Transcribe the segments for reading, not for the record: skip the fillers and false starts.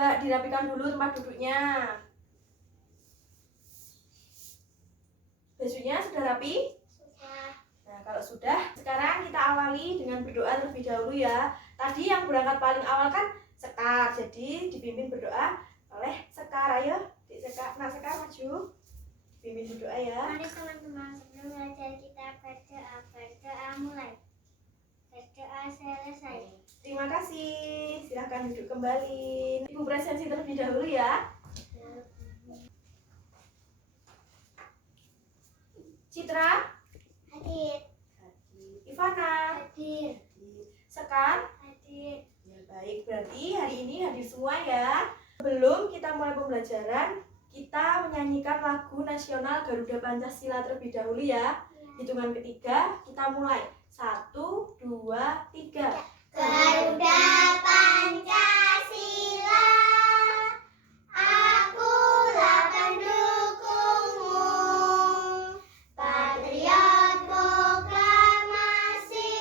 Coba dirapikan dulu tempat duduknya. Bajunya sudah rapi? Sudah. Nah, kalau sudah, sekarang kita awali dengan berdoa terlebih dahulu ya. Tadi yang berangkat paling awal kan Sekar, jadi dipimpin berdoa oleh Sekar. Ayo, Sekar, nah Sekar maju, dipimpin berdoa ya. Mari teman-teman, sebelum belajar kita berdoa mulai. Berdoa selesai. Terima kasih, silahkan duduk kembali. Ibu presensi terlebih dahulu ya. Citra, Hadir. Ivana, Hadir. Sekar. Hadir. Ya baik, berarti hari ini hadir semua ya. Sebelum kita mulai pembelajaran, kita menyanyikan lagu nasional Garuda Pancasila terlebih dahulu ya. Hitungan ketiga, kita mulai. 1, 2, 3. Garuda Pancasila, akulah pendukungmu, patriot proklamasi,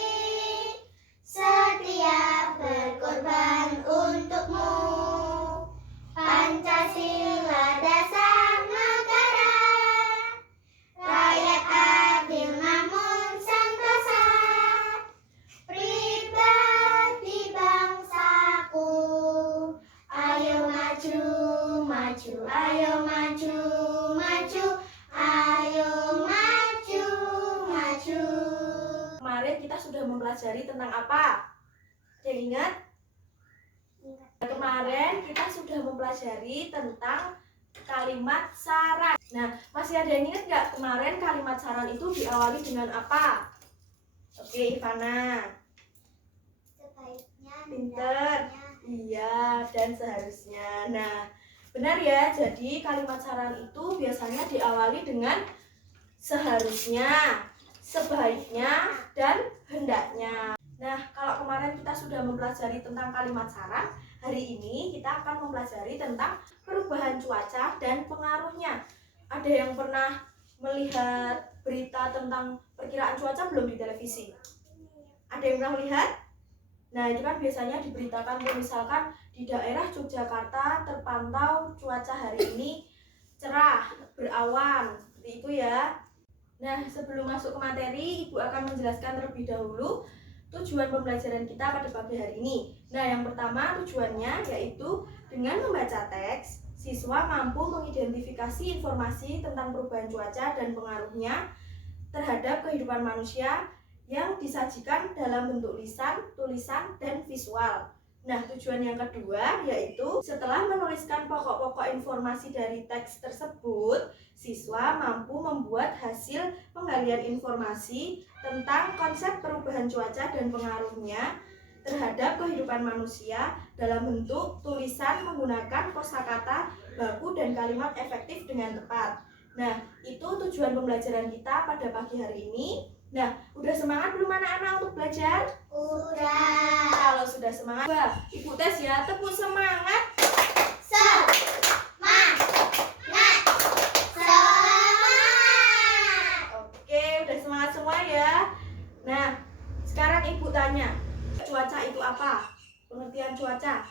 setia berkorban untukmu. Pancasila dasar negara, rakyat adil namun sentosa, pribadi bangsaku. Ayo maju, maju, ayo maju, maju, ayo maju, maju. Kemarin kita sudah mempelajari tentang apa? Yang ingat? Kemarin kita sudah mempelajari tentang kalimat saran. Nah, masih ada yang ingat nggak kemarin kalimat saran itu diawali dengan apa? Oke, Ivana. Sebaiknya, Pinter. Iya, dan seharusnya. Nah, benar ya. Jadi kalimat saran itu biasanya diawali dengan seharusnya, sebaiknya, dan hendaknya. Nah, kalau kemarin kita sudah mempelajari tentang kalimat saran, hari ini kita akan mempelajari tentang perubahan cuaca dan pengaruhnya. Ada yang pernah melihat berita tentang perkiraan cuaca belum di televisi? Ada yang pernah melihat? Nah, itu kan biasanya diberitakan tuh, misalkan di daerah Yogyakarta terpantau cuaca hari ini cerah, berawan, seperti itu ya. Nah, sebelum masuk ke materi, Ibu akan menjelaskan terlebih dahulu tujuan pembelajaran kita pada pagi hari ini. Nah, yang pertama tujuannya yaitu dengan membaca teks, siswa mampu mengidentifikasi informasi tentang perubahan cuaca dan pengaruhnya terhadap kehidupan manusia yang disajikan dalam bentuk lisan, tulisan, dan visual. Nah, tujuan yang kedua yaitu setelah menuliskan pokok-pokok informasi dari teks tersebut, siswa mampu membuat hasil penggalian informasi tentang konsep perubahan cuaca dan pengaruhnya terhadap kehidupan manusia dalam bentuk tulisan menggunakan kosakata, baku, dan kalimat efektif dengan tepat. Nah, itu tujuan pembelajaran kita pada pagi hari ini. Nah, udah semangat belum anak-anak untuk belajar? Udah. Kalau sudah semangat, Ibu tes ya, tepuk semangat. Semangat. Oke, udah semangat semua ya. Nah, sekarang Ibu tanya, cuaca itu apa? Pengertian cuaca?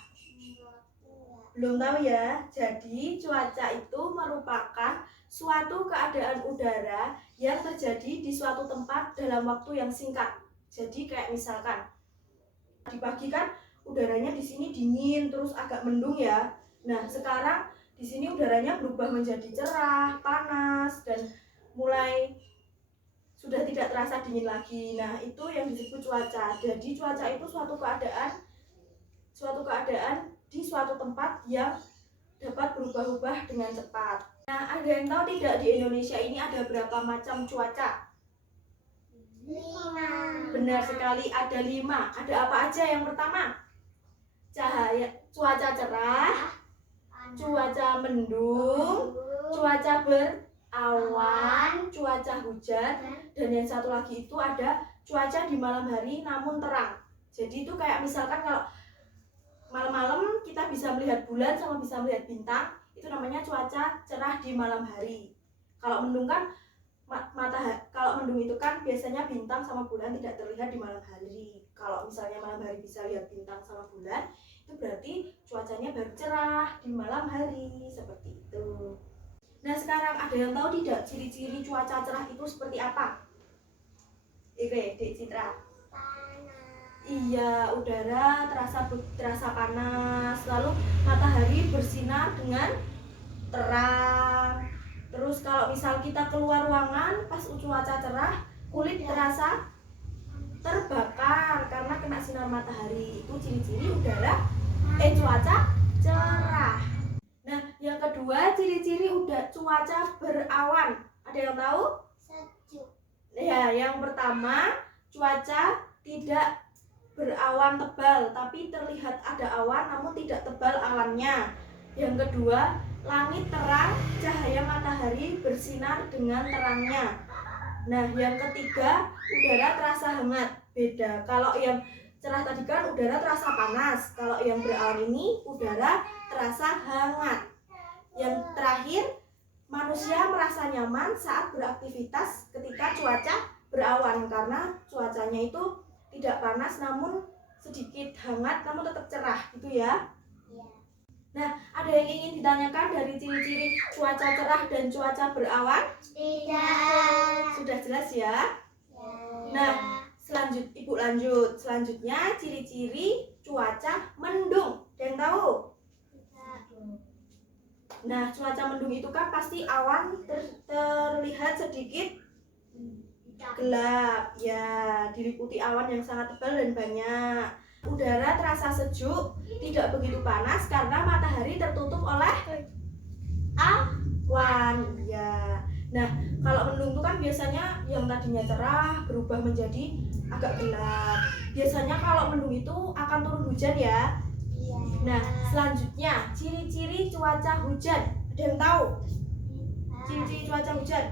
Belum tahu ya. Jadi, cuaca itu merupakan suatu keadaan udara yang terjadi di suatu tempat dalam waktu yang singkat. Jadi kayak misalkan di pagi kan udaranya di sini dingin terus agak mendung ya. Nah, sekarang di sini udaranya berubah menjadi cerah, panas, dan mulai sudah tidak terasa dingin lagi. Nah, itu yang disebut cuaca. Jadi cuaca itu suatu keadaan di suatu tempat yang dapat berubah-ubah dengan cepat. Nah, ada yang tahu tidak di Indonesia ini ada berapa macam cuaca? 5. Benar sekali, ada 5. Ada apa aja? Yang pertama, cuaca cerah, cuaca mendung, cuaca berawan, cuaca hujan, dan yang satu lagi itu ada cuaca di malam hari namun terang. Jadi itu kayak misalkan kalau malam-malam kita bisa melihat bulan sama bisa melihat bintang, itu namanya cuaca cerah di malam hari. Kalau mendung kan kalau mendung itu kan biasanya bintang sama bulan tidak terlihat di malam hari. Kalau misalnya malam hari bisa lihat bintang sama bulan, itu berarti cuacanya baru cerah. cerah di malam hari, seperti itu. Nah, sekarang ada yang tahu tidak ciri-ciri cuaca cerah itu seperti apa? Dek Citra. Iya, udara terasa panas, lalu matahari bersinar dengan terang. Terus kalau misal kita keluar ruangan pas cuaca cerah, kulit terasa terbakar karena kena sinar matahari. Itu ciri-ciri cuaca cerah. Nah, yang kedua ciri-ciri cuaca berawan. Ada yang tahu? Sejuk. Ya, yang pertama cuaca tidak berawan tebal, tapi terlihat ada awan namun tidak tebal awannya. Yang kedua, langit terang, cahaya matahari bersinar dengan terangnya. Nah, yang ketiga, udara terasa hangat. Beda. Kalau yang cerah tadi kan udara terasa panas. Kalau yang berawan ini udara terasa hangat. Yang terakhir, manusia merasa nyaman saat beraktivitas ketika cuaca berawan karena cuacanya itu tidak panas namun sedikit hangat namun tetap cerah gitu ya. Nah, ada yang ingin ditanyakan dari ciri-ciri cuaca cerah dan cuaca berawan? Tidak. Sudah jelas ya? Nah, Ibu lanjut. Selanjutnya ciri-ciri cuaca mendung. Ada yang tahu? Nah, cuaca mendung itu kan pasti awan terlihat sedikit gelap, ya, diliputi awan yang sangat tebal dan banyak. Udara terasa sejuk, tidak begitu panas karena matahari tertutup oleh awan, ya. Nah, kalau mendung itu kan biasanya yang tadinya cerah berubah menjadi agak gelap. Biasanya kalau mendung itu akan turun hujan ya. Nah, selanjutnya ciri-ciri cuaca hujan. Ada yang tahu? Ciri-ciri cuaca hujan.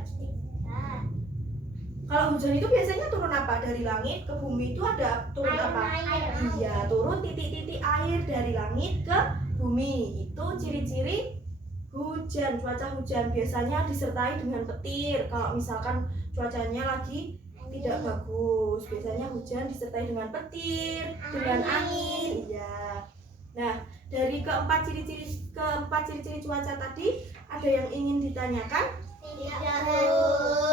Kalau hujan itu biasanya turun apa? Dari langit ke bumi itu ada turun apa? Iya, turun titik-titik air dari langit ke bumi. Itu ciri-ciri hujan, cuaca hujan. Biasanya disertai dengan petir. Kalau misalkan cuacanya lagi tidak bagus, biasanya hujan disertai dengan petir, dengan angin. Iya. Nah, dari keempat ciri-ciri cuaca tadi, ada yang ingin ditanyakan? Tidak.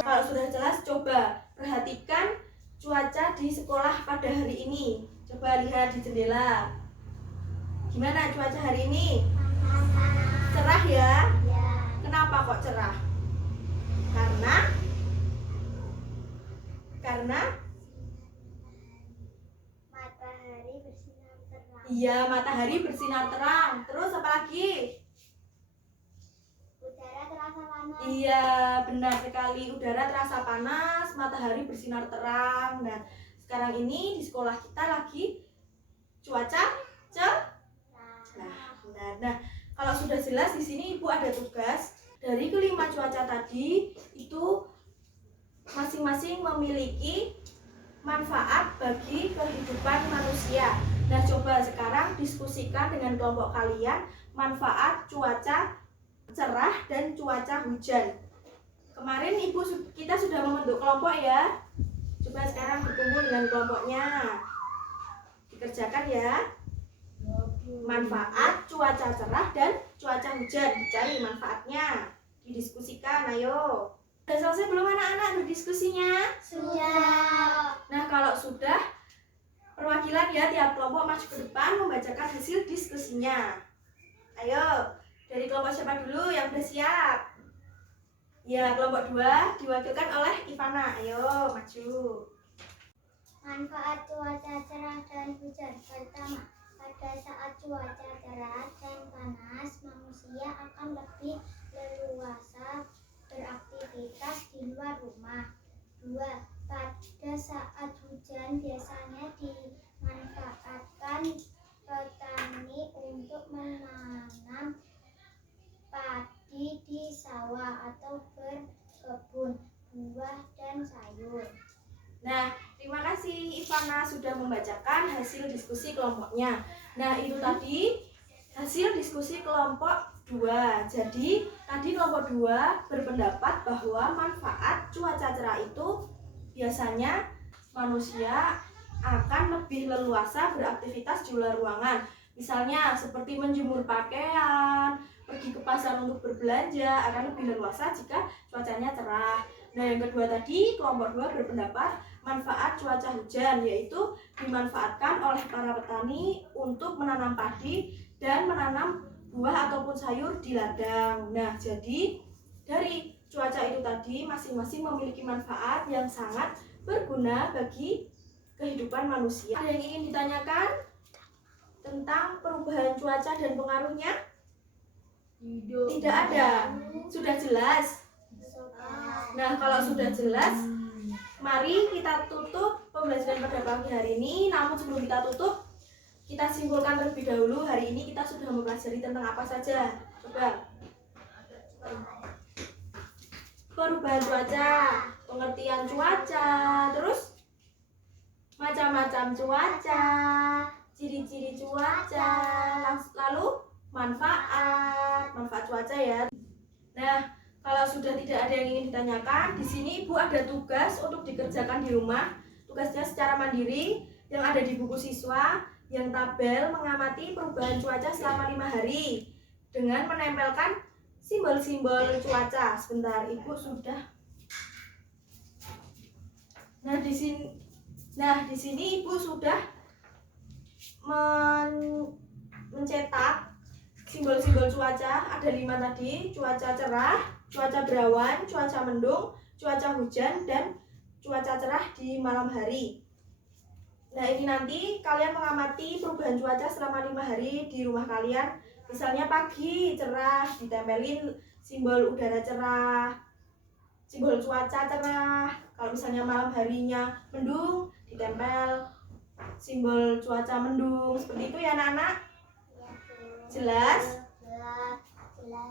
Kalau sudah jelas, coba perhatikan cuaca di sekolah pada hari ini. Coba lihat di jendela. Gimana cuaca hari ini? Cerah ya? Kenapa kok cerah? Karena Matahari bersinar terang. iya, matahari bersinar terang. Terus apa lagi? Udara terasa panas. Iya, benar sekali. Udara terasa panas, matahari bersinar terang. Nah, sekarang ini di sekolah kita lagi cuaca cerah. Benar. Nah, kalau sudah jelas di sini Ibu ada tugas. Dari kelima cuaca tadi itu masing-masing memiliki manfaat bagi kehidupan manusia. Nah, coba sekarang diskusikan dengan kelompok kalian manfaat cuaca cerah dan cuaca hujan. Kemarin kita sudah membentuk kelompok ya. Coba sekarang berkumpul dengan kelompoknya. Dikerjakan ya. Manfaat cuaca cerah dan cuaca hujan. Dicari manfaatnya. Didiskusikan, ayo. Sudah selesai belum anak-anak berdiskusinya? Sudah. Nah, kalau sudah, perwakilan ya tiap kelompok maju ke depan membacakan hasil diskusinya. Ayo, dari kelompok siapa dulu yang sudah siap? Ya, kelompok 2 diwakilkan oleh Ivana. Ayo, maju. Manfaat cuaca cerah dan hujan. Pertama, pada saat cuaca cerah dan panas, manusia akan lebih leluasa beraktivitas di luar rumah. 2. Pada saat hujan biasanya dimanfaatkan petani untuk menanam padi di sawah atau berkebun buah dan sayur. Nah, terima kasih Ivana sudah membacakan hasil diskusi kelompoknya. Nah, itu tadi hasil diskusi kelompok 2. Jadi, tadi kelompok 2 berpendapat bahwa manfaat cuaca cerah itu biasanya manusia akan lebih leluasa beraktivitas di luar ruangan. Misalnya seperti menjemur pakaian, pergi ke pasar untuk berbelanja akan lebih leluasa jika cuacanya cerah. Nah, yang kedua tadi, kelompok 2 berpendapat manfaat cuaca hujan, yaitu dimanfaatkan oleh para petani untuk menanam padi dan menanam buah ataupun sayur di ladang. Nah, jadi dari cuaca itu tadi masing-masing memiliki manfaat yang sangat berguna bagi kehidupan manusia. Ada yang ingin ditanyakan tentang perubahan cuaca dan pengaruhnya? Tidak ada. Sudah jelas? Nah, kalau sudah jelas, mari kita tutup pembelajaran pada pagi hari ini. Namun sebelum kita tutup, kita simpulkan terlebih dahulu. Hari ini kita sudah mempelajari tentang apa saja? Coba. Perubahan cuaca, pengertian cuaca, terus macam-macam cuaca, ciri-ciri cuaca, lalu manfaat cuaca ya. Nah, kalau sudah tidak ada yang ingin ditanyakan, di sini Ibu ada tugas untuk dikerjakan di rumah. Tugasnya secara mandiri yang ada di buku siswa, yang tabel mengamati perubahan cuaca selama 5 hari dengan menempelkan simbol-simbol cuaca. Sebentar, Ibu sudah. Nah, di sini Ibu sudah mencetak simbol-simbol cuaca. Ada 5 tadi: cuaca cerah, cuaca berawan, cuaca mendung, cuaca hujan, dan cuaca cerah di malam hari. Nah, ini nanti kalian mengamati perubahan cuaca selama 5 hari di rumah kalian. Misalnya pagi cerah, ditempelin simbol udara cerah, simbol cuaca cerah. Kalau misalnya malam harinya mendung, ditempel simbol cuaca mendung. Seperti itu ya anak-anak? Jelas?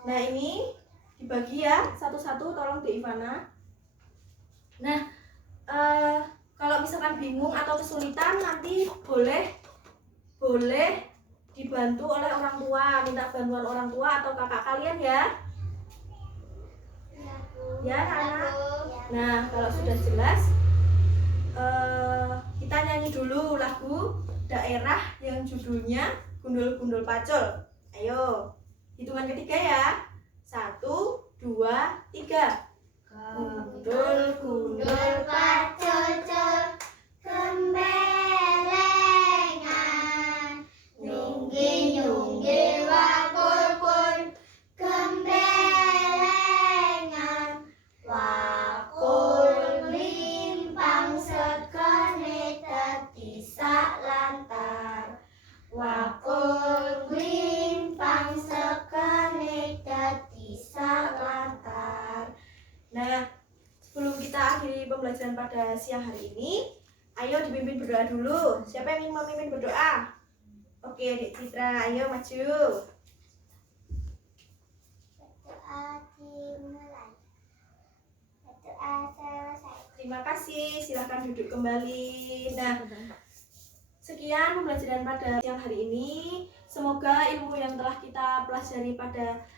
Nah, ini dibagi ya satu-satu, tolong di Ivana. Nah, kalau misalkan bingung atau kesulitan, nanti boleh dibantu oleh orang tua, minta bantuan orang tua atau kakak kalian ya. Ya, anak. Nah, kalau sudah jelas, kita nyanyi dulu lagu daerah yang judulnya Gundul-Gundul Pacul. Ayo, hitungan ketiga ya. 1, 2, 3. Gundul-gundul pacul-cul, gembelengan, nyunggi-nyunggi wakul-kul, gembelengan, wakul limpang sekene dadi sak lantar, wakul limpang sekene dadi sak lantar. Nah, sebelum kita akhiri pembelajaran pada siang hari ini, ayo dipimpin berdoa dulu. Siapa yang ingin memimpin berdoa? Oke, Dek Citra, ayo maju. Berdoa dimulai. Berdoa selesai. Terima kasih, silahkan duduk kembali. Nah, sekian pembelajaran pada siang hari ini. Semoga ilmu yang telah kita pelajari pada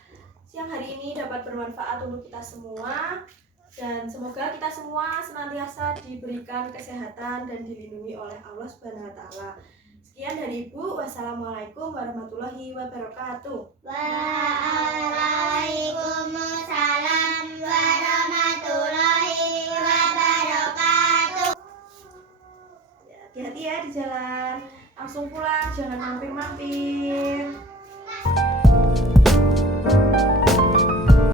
siang hari ini dapat bermanfaat untuk kita semua, dan semoga kita semua senantiasa diberikan kesehatan dan dilindungi oleh Allah Subhanahu wa taala. Sekian dari Ibu. Wassalamualaikum warahmatullahi wabarakatuh. Waalaikumsalam warahmatullahi wabarakatuh. Hati-hati ya di jalan. Langsung pulang, jangan mampir-mampir.